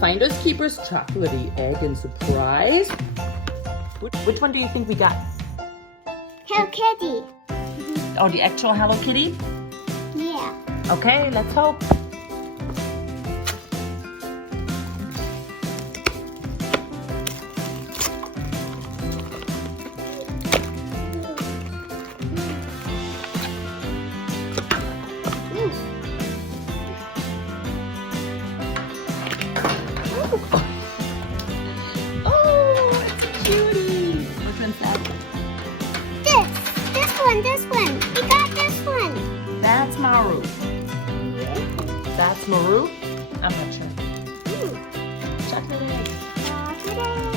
Finders Keepers chocolatey egg and surprise. Which one do you think we got? Hello Kitty. Oh, the actual Hello Kitty? Yeah. Okay, let's hope. Oh, it's a cutie. Which one's that? This one. We got this one. That's Maru. That's Maru? I'm not sure. Chocolate egg. Chocolate egg.